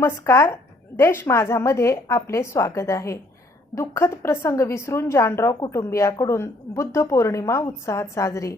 नमस्कार देश माझामध्ये आपले स्वागत आहे. दुःखद प्रसंग विसरून जानराव कुटुंबियाकडून बुद्ध पौर्णिमा उत्साहात साजरी.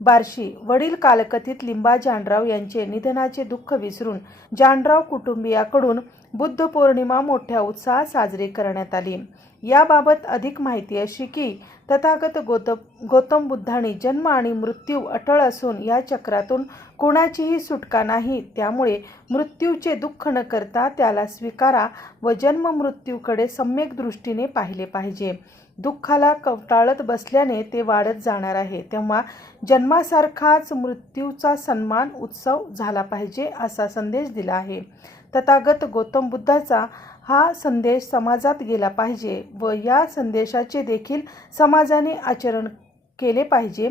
बार्शी वडील कालकथित लिंबा जानराव यांचे निधनाचे दुःख विसरून जानराव कुटुंबियाकडून बुद्ध पौर्णिमा मोठ्या उत्साहात साजरी करण्यात आली. याबाबत अधिक माहिती अशी की तथागत गौतम गौतम बुद्धांनी जन्म आणि मृत्यू अटळ असून या चक्रातून कोणाचीही सुटका नाही. त्यामुळे मृत्यूचे दुःख न करता त्याला स्वीकारा व जन्म मृत्यूकडे सम्यक दृष्टीने पाहिले पाहिजे. दुःखाला कवटाळत बसल्याने ते वाढत जाणार आहे. तेव्हा जन्मासारखाच मृत्यूचा सन्मान उत्सव झाला पाहिजे असा संदेश दिला आहे. तथागत गौतम बुद्धाचा हा संदेश समाजात गेला पाहिजे व या संदेशाचे देखील समाजाने आचरण केले पाहिजे.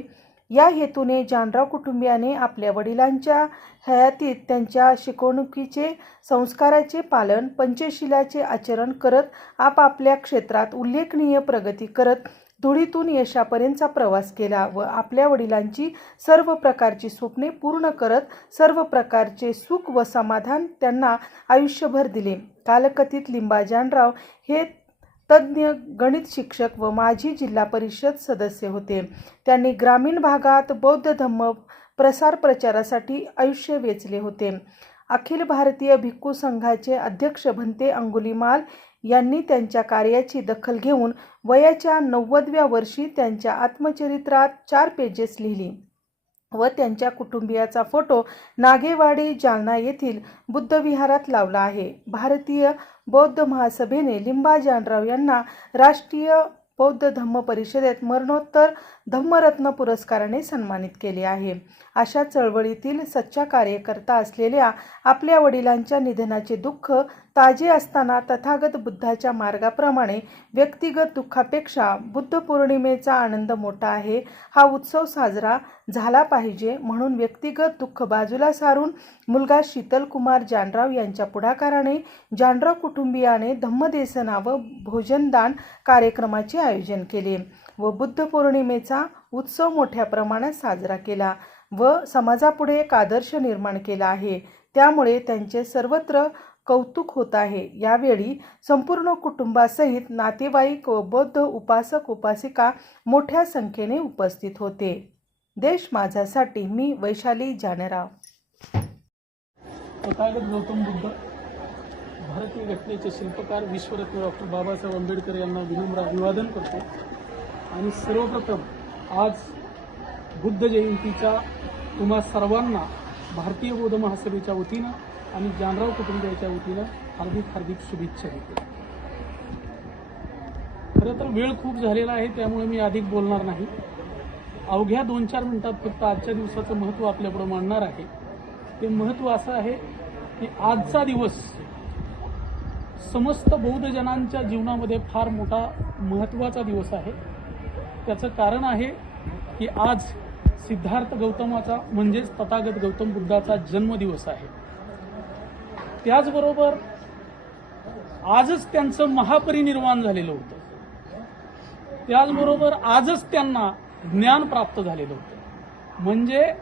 या हेतूने जानराव कुटुंबियाने आपल्या वडिलांच्या हयातीत त्यांच्या शिकवणुकीचे संस्काराचे पालन पंचशिलाचे आचरण करत आपापल्या क्षेत्रात उल्लेखनीय प्रगती करत धुळीतून यशापर्यंतचा प्रवास केला व आपल्या वडिलांची सर्व प्रकारची स्वप्ने पूर्ण करत सर्व प्रकारचे सुख व समाधान त्यांना आयुष्यभर दिले. कालकथित लिंबा जानराव हे तज्ज्ञ गणित शिक्षक व माजी जिल्हा परिषद सदस्य होते. त्यांनी ग्रामीण भागात बौद्ध धम्म प्रसार प्रचारासाठी आयुष्य वेचले होते. अखिल भारतीय भिक्खू संघाचे अध्यक्ष भंते अंगुलीमाल यांनी त्यांच्या कार्याची दखल घेऊन वयाच्या नव्वदव्या वर्षी त्यांच्या आत्मचरित्रात चार पेजेस लिहिली. व त्यांच्या कुटुंबियाचा फोटो नागेवाडी जालना येथील बुद्धविहारात लावला आहे. भारतीय बौद्ध महासभेने लिंबा जानराव यांना राष्ट्रीय बौद्ध धम्म परिषदेत मरणोत्तर धम्मरत्न पुरस्काराने सन्मानित केले आहे. अशा चळवळीतील सच्चा कार्यकर्ता असलेल्या आपल्या वडिलांच्या निधनाचे दुःख ताजे असताना तथागत बुद्धाच्या मार्गाप्रमाणे व्यक्तिगत दुःखापेक्षा बुद्ध पौर्णिमेचा आनंद मोठा आहे. हा उत्सव साजरा झाला पाहिजे म्हणून व्यक्तिगत दुःख बाजूला सारून मुलगा शीतल कुमार जानराव यांच्या पुढाकाराने जानराव कुटुंबियाने धम्मदेसना व भोजनदान कार्यक्रमाचे आयोजन केले व बुद्ध पौर्णिमेचा उत्सव मोठ्या प्रमाणात साजरा केला व समाजापुढे एक आदर्श निर्माण केला आहे. त्यामुळे त्यांचे सर्वत्र कौतुक होत आहे. यावेळी संपूर्ण कुटुंबासहित नातेवाईक व बौद्ध उपासक उपासिका मोठ्या संख्येने उपस्थित होते. देश माझ्यासाठी मी वैशाली जानराव. तथागत गौतम बुद्ध भारतीय घटनेचे शिल्पकार विश्वरत्न डॉक्टर बाबासाहेब आंबेडकर यांना विनम्र अभिवादन करतो. आणि सर्वप्रथम आज बुद्ध जयंतीचा तुम्हा सर्वांना भारतीय बौद्ध महासभेच्या वतीनं आणि जानराव कुटुंबियाच्या वतीनं हार्दिक हार्दिक शुभेच्छा देतो. खरं तर वेळ खूप झालेला आहे त्यामुळे मी अधिक बोलणार नाही. अवघ्या दोन चार मिनिटात फक्त आजच्या दिवसाचं महत्त्व आपल्याकडं मांडणार आहे. ते महत्त्व असं आहे की आजचा दिवस समस्त बौद्ध जनांच्या जीवनामध्ये फार मोठा महत्त्वाचा दिवस आहे. त्याचं कारण आहे की आज सिद्धार्थ गौतमाचा म्हणजेच तथागत गौतम बुद्धाचा जन्मदिवस आहे. त्याचबरोबर आजच त्यांचं महापरिनिर्वाण झालेलं होतं. त्याचबरोबर आजच त्यांना ज्ञान प्राप्त झालेलं होतं. म्हणजे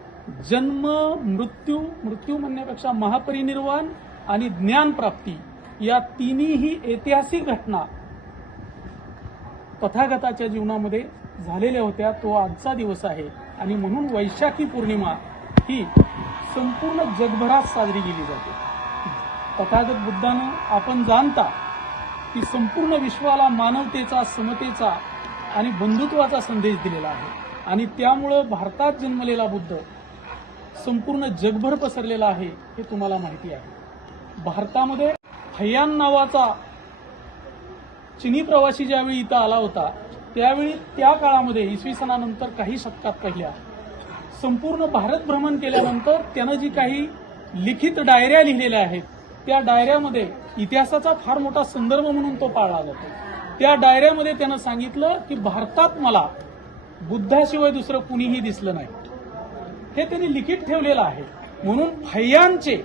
जन्म मृत्यू मृत्यू म्हणण्यापेक्षा महापरिनिर्वाण आणि ज्ञानप्राप्ती या तिन्ही ऐतिहासिक घटना तथागताच्या जीवनामध्ये झालेल्या होत्या. तो आजचा दिवस आहे आणि म्हणून वैशाखी पौर्णिमा ही संपूर्ण जगभरात साजरी केली जाते. तथागत बुद्धानं आपण जाणता की संपूर्ण विश्वाला मानवतेचा समतेचा आणि बंधुत्वाचा संदेश दिलेला आहे. आणि त्यामुळं भारतात जन्मलेला बुद्ध संपूर्ण जगभर पसरलेला आहे हे तुम्हाला माहिती आहे. भारतामध्ये हयान नावाचा चिनी प्रवासी ज्यावेळी इथं आला होता त्यावेळी त्या काळामध्ये इसवी सणानंतर काही शतकात पहिल्या संपूर्ण भारत भ्रमण केल्यानंतर त्यानं जी काही लिखित डायऱ्या लिहिलेल्या आहेत त्या डायऱ्यामध्ये इतिहासाचा फार मोठा संदर्भ म्हणून तो पाळला जातो. त्या डायऱ्यामध्ये त्यानं सांगितलं की भारतात मला बुद्धाशिवाय दुसरं कुणीही दिसलं नाही. हे त्यांनी लिखित ठेवलेलं आहे. म्हणून फैयांचे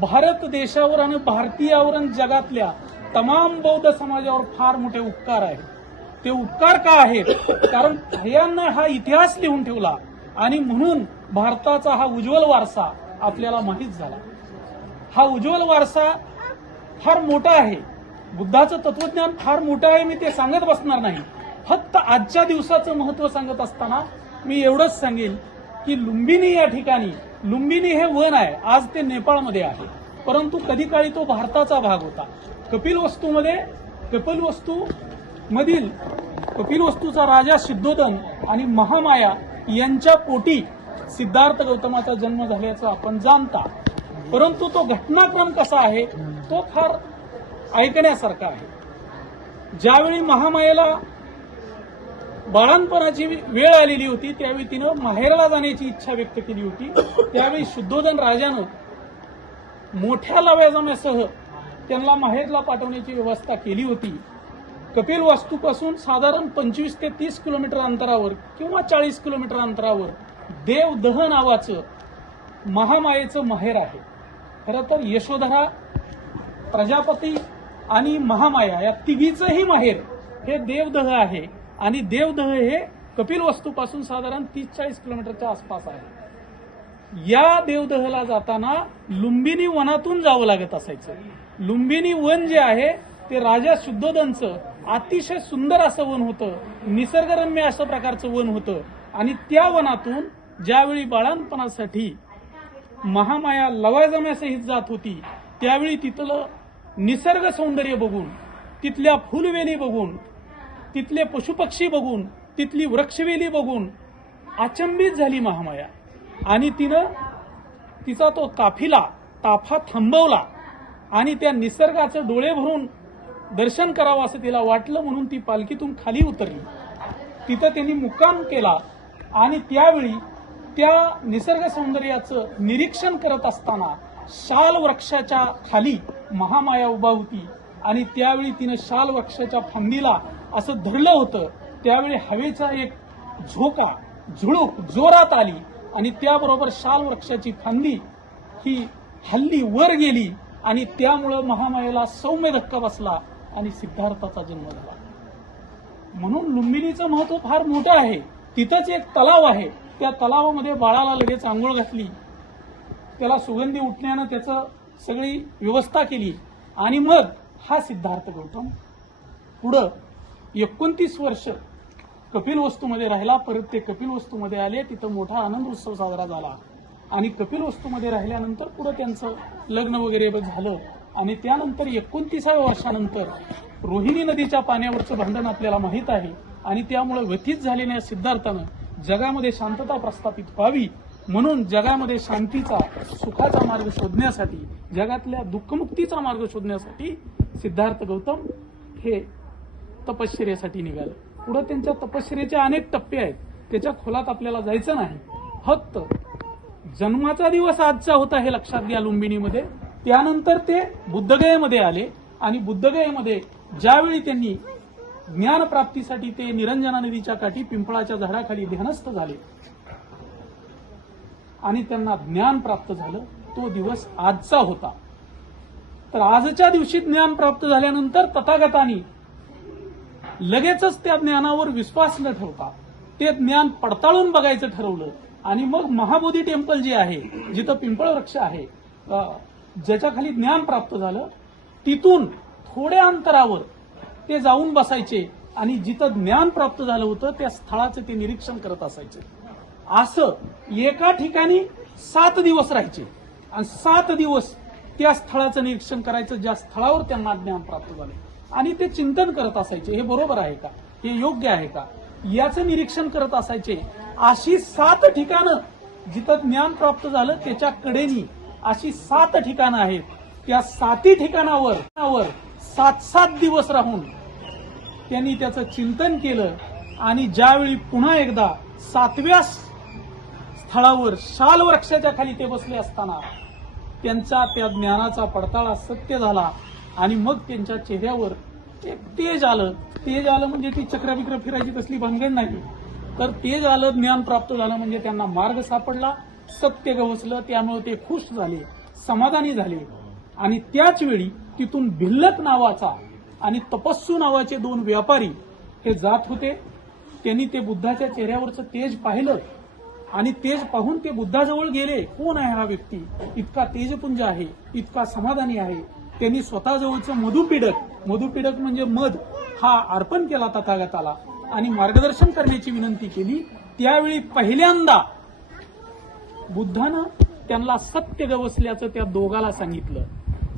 भारत देशावर आणि भारतीयावर आणि जगातल्या तमाम बौद्ध समाजावर फार मोठे उपकार आहेत. ते उपकार का आहेत? कारण फैयांना हा इतिहास लिहून ठेवला आणि म्हणून भारताचा हा उज्ज्वल वारसा आपल्याला माहीत झाला. हा उज्ज्वल वारसा फार मोठा आहे. बुद्धाचं तत्वज्ञान फार मोठं आहे मी ते सांगत बसणार नाही. फक्त आजच्या दिवसाचं महत्त्व सांगत असताना मी एवढंच सांगेन की लुंबिनी या ठिकाणी लुंबिनी हे वन आहे आज ते नेपाळमध्ये आहे. परंतु कधी काळी तो भारताचा भाग होता. कपिल वस्तूमध्ये कपिल वस्तू मधील कपिल वस्तूचा राजा सिद्धोदन आणि महामाया यांच्या पोटी सिद्धार्थ गौतमाचा जन्म झाल्याचं आपण जाणता. परंतु तो घटनाक्रम कसा आहे तो फार ऐकण्यासारखा आहे. ज्यावेळी महामायेला बाळांपणाची वेळ आलेली होती त्यावेळी तिनं माहेरला जाण्याची इच्छा व्यक्त केली होती. त्यावेळी शुद्धोधन राजानं मोठ्या लवाजम्यासह त्यांना माहेरला पाठवण्याची व्यवस्था केली होती. कपिल वास्तूपासून साधारण पंचवीस ते तीस किलोमीटर अंतरावर किंवा चाळीस किलोमीटर अंतरावर देवदह नावाचं महामायेचं माहेर आहे. खरं तर यशोधरा प्रजापती आणि महामाया या तिघीचंही माहेर हे देवदह आहे. आणि देवदह हे कपिल वस्तूपासून साधारण तीस चाळीस किलोमीटरच्या आसपास आहे. या देवदहला जाताना लुंबिनी वनातून जावं लागत असायचं. लुंबिनी वन जे आहे ते राजा शुद्धोदनचं अतिशय सुंदर असं वन होतं. निसर्गरम्य असं प्रकारचं वन होतं. आणि त्या वनातून ज्यावेळी बाळांपणासाठी महामाया लवाजम्यासहित जात होती. त्यावेळी तिथलं निसर्ग सौंदर्य बघून तिथल्या फुलवेली बघून तिथले पशुपक्षी बघून तिथली वृक्षवेली बघून अचंबित झाली महामाया. आणि तिनं तिचा तो काफिला ताफा थांबवला आणि त्या निसर्गाचं डोळे भरून दर्शन करावं असं तिला वाटलं म्हणून ती पालखीतून खाली उतरली. तिथं त्यांनी मुक्काम केला आणि त्यावेळी त्या निसर्ग सौंदर्याचं निरीक्षण करत असताना शाल वृक्षाच्या खाली महामाया उभा होती. आणि त्यावेळी तिनं शाल वृक्षाच्या फांदीला असं धरलं होतं. त्यावेळी हवेचा एक झोका झुळूक जोरात आली. आणि त्याबरोबर शाल वृक्षाची फांदी ही हल्ली वर गेली. आणि त्यामुळं महामायेला सौम्य धक्का बसला आणि सिद्धार्थाचा जन्म झाला. म्हणून लुंबिनीचं महत्त्व फार मोठं आहे. तिथंच एक तलाव आहे. त्या तलावामध्ये बाळाला लगेच आंघोळ घातली. त्याला सुगंधी उठण्यानं त्याचं सगळी व्यवस्था केली. आणि मग हा सिद्धार्थ गौतम पुढं एकोणतीस वर्ष कपिल वस्तूमध्ये राहिला. परत ते कपिल वस्तूमध्ये आले. तिथं मोठा आनंद उत्सव साजरा झाला. आणि कपिल वस्तूमध्ये राहिल्यानंतर पुढं त्यांचं लग्न वगैरे झालं. आणि त्यानंतर एकोणतीसाव्या वर्षानंतर रोहिणी नदीच्या पाण्यावरचं भांडण आपल्याला माहीत आहे. आणि त्यामुळे व्यथित झालेल्या सिद्धार्थानं जगामध्ये शांतता प्रस्थापित व्हावी म्हणून जगामध्ये शांतीचा सुखाचा मार्ग शोधण्यासाठी जगातल्या दुःखमुक्तीचा मार्ग शोधण्यासाठी सिद्धार्थ गौतम हे तपश्चर्यासाठी निघाले. पुढे त्यांच्या तपश्चर्याचे अनेक टप्पे आहेत. त्याच्या खोलात आपल्याला जायचं नाही. फक्त जन्माचा दिवस आजचा होता हे लक्षात घ्या लुंबिनीमध्ये त्यानंतर ते बुद्धगयेमध्ये आले आणि बुद्धगयेमध्ये ज्यावेळी त्यांनी ज्ञानप्राप्तीसाठी ते निरंजना नदीच्या काठी पिंपळाच्या झाडाखाली ध्यानस्थ झाले. आणि त्यांना ज्ञान प्राप्त झालं. तो दिवस आजचा होता. तर आजच्या दिवशी ज्ञान प्राप्त झाल्यानंतर तथागतानी लगेचच त्या ज्ञानावर विश्वास न ठेवता ते ज्ञान पडताळून बघायचं ठरवलं. आणि मग महाबोधी टेम्पल जे आहे जिथं पिंपळ वृक्ष आहे ज्याच्याखाली ज्याच्या खाली ज्ञान प्राप्त झालं तिथून थोड्या अंतरावर ते जाऊन बसायचे आणि जिथं ज्ञान प्राप्त झालं होतं त्या स्थळाचं ते निरीक्षण करत असायचे. असं एका ठिकाणी सात दिवस राहायचे. आणि सात दिवस त्या स्थळाचं निरीक्षण करायचं ज्या स्थळावर त्यांना ज्ञान प्राप्त झालं. आणि ते चिंतन करत असायचे हे बरोबर आहे का? हे योग्य आहे का? याचं निरीक्षण करत असायचे. अशी सात ठिकाणं जिथं ज्ञान प्राप्त झालं त्याच्या कडेनी अशी सात ठिकाणं आहेत. त्या साती ठिकाणावर सात सात दिवस राहून त्यांनी त्याचं चिंतन केलं आणि ज्यावेळी पुन्हा एकदा सातव्या स्थळावर शाल वृक्षाच्या खाली ते बसले असताना त्यांचा त्या ज्ञानाचा पडताळा सत्य झाला आणि मग त्यांच्या चेहऱ्यावर एक तेज आलं. तेज आलं म्हणजे ती चक्रविक्र फिरायची तसली भानगड नाही. तर तेज आलं ज्ञान प्राप्त झालं म्हणजे त्यांना मार्ग सापडला सत्य गवसलं त्यामुळे ते खुश झाले समाधानी झाले. आणि त्याच वेळी तिथून भिल्लक नावाचा आणि तपस्सू नावाचे दोन व्यापारी हे जात होते. त्यांनी ते बुद्धाच्या चेहऱ्यावरचं तेज पाहिलं आणि तेज पाहून ते बुद्धाजवळ गेले. कोण आहे हा व्यक्ती? इतका तेजपुंज आहे इतका समाधानी आहे. त्यांनी स्वतःजवळचं मधुपिडक मधुपिडक म्हणजे मध हा अर्पण केला तथागताला आणि मार्गदर्शन करण्याची विनंती केली. त्यावेळी पहिल्यांदा बुद्धानं त्यांना सत्य गवसल्याचं त्या दोघाला सांगितलं.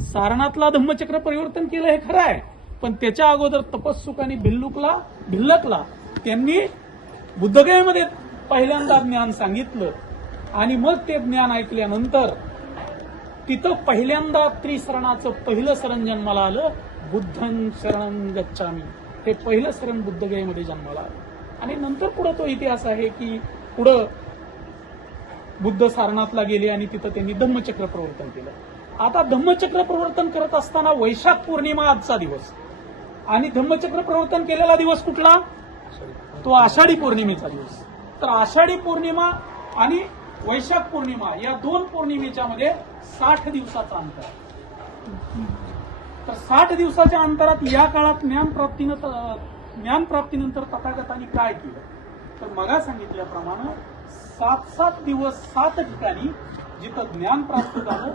सारनाथला धम्मचक्र परिवर्तन केलं हे खरं आहे. पण त्याच्या अगोदर तपस्सुक आणि भिल्लुकला भिल्लकला त्यांनी बुद्धगयेमध्ये पहिल्यांदा ज्ञान सांगितलं. आणि मग ते ज्ञान ऐकल्यानंतर तिथं पहिल्यांदा त्रिसरणाचं पहिलं शरण जन्माला आलं बुद्धन शरण गच्छामी. हे पहिलं शरण बुद्धगयेमध्ये जन्माला आलं. आणि नंतर पुढं तो इतिहास आहे की पुढं बुद्ध सारनाथला गेले आणि तिथं त्यांनी धम्मचक्र प्रवर्तन केलं. आता धम्मचक्र प्रवर्तन करत असताना वैशाख पौर्णिमा आजचा दिवस. आणि धम्मचक्र प्रवर्तन केलेला दिवस कुठला? तो आषाढी पौर्णिमेचा दिवस. तर आषाढी पौर्णिमा आणि वैशाख पौर्णिमा या दोन पौर्णिमेच्या मध्ये साठ दिवसाचा अंतर तर साठ दिवसाच्या अंतरात या काळात ज्ञानप्राप्तीनं ज्ञानप्राप्तीनंतर तथागतांनी काय केलं? तर मगा सांगितल्याप्रमाणे सात सात दिवस सात ठिकाणी जिथं ज्ञान प्राप्त झालं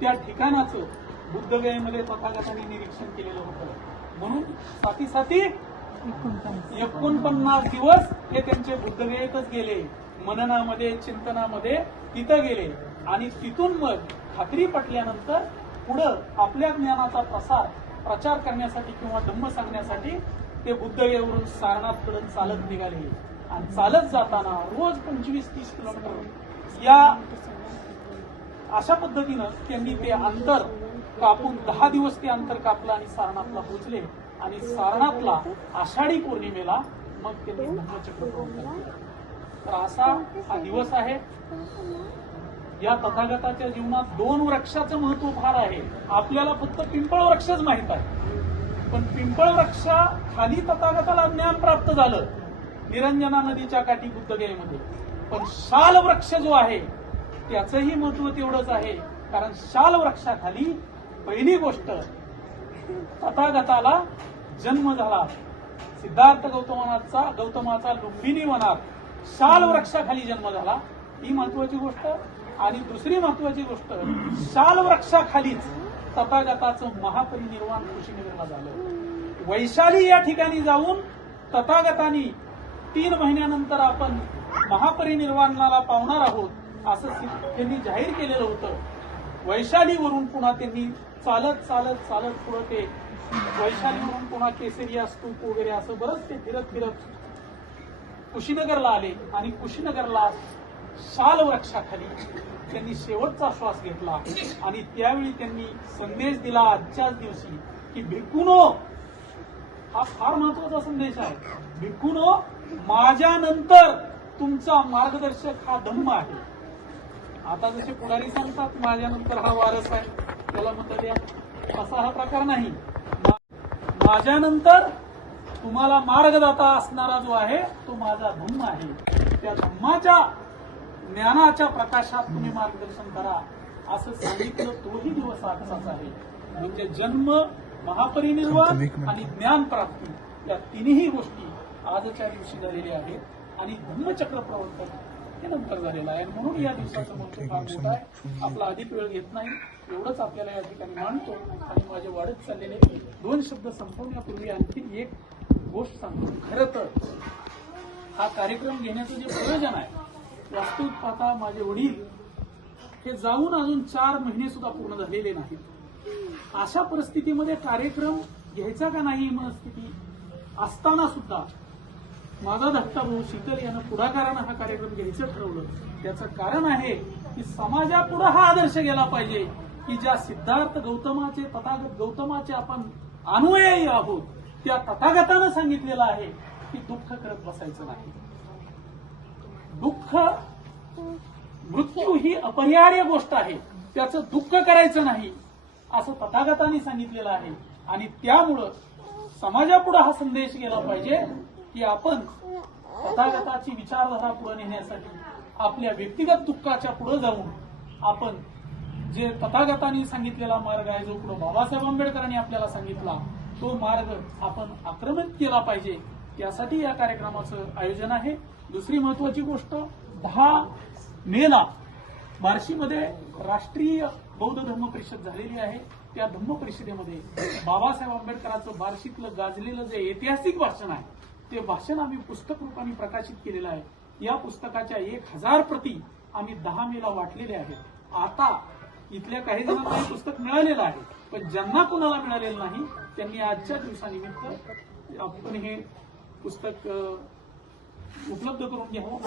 त्या ठिकाणाचं बुद्धगयेमध्ये तथागतांनी निरीक्षण केलेलं होतं. म्हणून साथी साथी एकोणपन्नास दिवस हे त्यांचे बुद्धगयेतच गेले. मननामध्ये चिंतनामध्ये तिथं गेले. आणि तिथून मग खात्री पटल्यानंतर पुढं आपल्या ज्ञानाचा प्रसार प्रचार करण्यासाठी किंवा धम्म सांगण्यासाठी ते बुद्धगयेवरून सारनाथकडून चालत निघाले. आणि चालत जाताना रोज पंचवीस तीस किलोमीटर या अशा पद्धतीनं त्यांनी ते अंतर कापून दहा दिवस ते अंतर कापलं आणि सारनाथला पोचले. आणि सारनाथला आषाढी पौर्णिमेला मग त्यांनी धम्मचक्र तर असा हा दिवस आहे. या तथागताच्या जीवनात दोन वृक्षाचं महत्त्व फार आहे. आपल्याला फक्त पिंपळ वृक्षच माहीत आहे. पण पिंपळ वृक्षा खाली तथागताला ज्ञान प्राप्त झालं. निरंजना नदीच्या काठी बुद्धगयेमध्ये पण शाल वृक्ष जो आहे त्याचंही महत्त्व तेवढंच आहे. कारण शाल वृक्षाखाली पहिली गोष्ट तथागताला जन्म झाला. सिद्धार्थ गौतमाचा गौतमाचा लुंबिनी वनात शाल वृक्षाखाली जन्म झाला. ही महत्वाची गोष्ट. आणि दुसरी महत्वाची गोष्ट शाल वृक्षाखालीच तथागताचं महापरिनिर्वाण कुशीनगरला झालं. वैशाली या ठिकाणी जाऊन तथागतानी तीन महिन्यानंतर आपण महापरिनिर्वाणाला पावणार आहोत असं सिद्ध- त्यांनी जाहीर केलेलं होतं. वैशालीवरून पुन्हा त्यांनी चालत चालत चालत पुढं ते वैशाली म्हणून पुन्हा केसरिया स्तूप वगैरे असं बरंच ते फिरत फिरत कुशीनगरला आले आणि कुशीनगरला शाल वृक्षाखाली त्यांनी शेवटचा श्वास घेतला. आणि त्यावेळी त्यांनी संदेश दिला आजच्याच दिवशी की भिकुनो हा फार महत्त्वाचा संदेश आहे. भिकुनो माझ्यानंतर तुमचा मार्गदर्शक हा धम्म आहे. आता जसे पुढारी सांगतात माझ्यानंतर हा वारस आहे. त्याला म्हणतात या असा हा प्रकार नाही. माझ्यानंतर तुम्हाला मार्गदाता असणारा जो आहे तो माझा धम्म आहे. त्या धम्माच्या ज्ञानाच्या प्रकाशात तुम्ही मार्गदर्शन करा. असं सांगितलं तोही दिवस आजचाच आहे. म्हणजे जन्म महापरिनिर्वाण आणि ज्ञान प्राप्ती या तिन्ही गोष्टी आजच्या दिवशी झालेल्या आहेत. आणि धम्मचक्र प्रवर्तन हे नंतर झालेलं आहे. म्हणून या दिवसाचं महत्त्व फार मोठं आहे. आपला अधिक वेळ घेत नाही. एवढंच आपल्याला या ठिकाणी मानतो आणि माझे वाढत चाललेले दोन शब्द संपवण्यापूर्वी आणखी एक गोष्ट सांगतो. खरं तर हा कार्यक्रम घेण्याचं जे प्रयोजन आहे वास्तविक पाहता माझे वडील हे जाऊन अजून चार महिने सुद्धा पूर्ण झालेले नाहीत. अशा परिस्थितीमध्ये कार्यक्रम घ्यायचा का नाही ही मनस्थिती असताना सुद्धा माझा धक्का भाऊ शीतल यानं पुढाकारानं हा कार्यक्रम घ्यायचं ठरवलं. त्याचं कारण आहे की समाजापुढे हा आदर्श गेला पाहिजे. की ज्या सिद्धार्थ गौतमाचे तथागत गौतमाचे आपण अनुयायी आहोत त्या तथागतानं सांगितलेलं आहे की दुःख करत बसायचं नाही. दुःख मृत्यू ही अपरिहार्य गोष्ट आहे. त्याचं दुःख करायचं नाही असं तथागताने सांगितलेलं आहे. आणि त्यामुळं समाजापुढे हा संदेश गेला पाहिजे की आपण तथागताची विचारधारा पुढे नेण्यासाठी आपल्या व्यक्तिगत दुःखाच्या पुढे जाऊन आपण जे तथागतांनी सांगितलेला मार्ग आहे जो पुढे बाबासाहेब आंबेडकरांनी आपल्याला सांगितला तो मार्ग आपण आक्रमित केला पाहिजे. त्यासाठी या कार्यक्रमाचं आयोजन आहे. दुसरी महत्वाची गोष्ट दहा मेला बार्शीमध्ये राष्ट्रीय बौद्ध धर्म परिषद झालेली आहे. त्या धम्म परिषदेमध्ये बाबासाहेब आंबेडकरांचं बार्शीतलं गाजलेलं जे ऐतिहासिक भाषण आहे ते भाषण आम्ही पुस्तक रूपाने प्रकाशित केलेलं आहे. या पुस्तकाच्या एक हजार प्रती आम्ही दहा मेला वाटलेल्या आहेत. आता इथल्या काही जणांना हे पुस्तक मिळालेलं आहे. पण ज्यांना कोणाला मिळालेलं नाही त्यांनी आजच्या दिवसानिमित्त आपण हे पुस्तक उपलब्ध करून घ्यावं.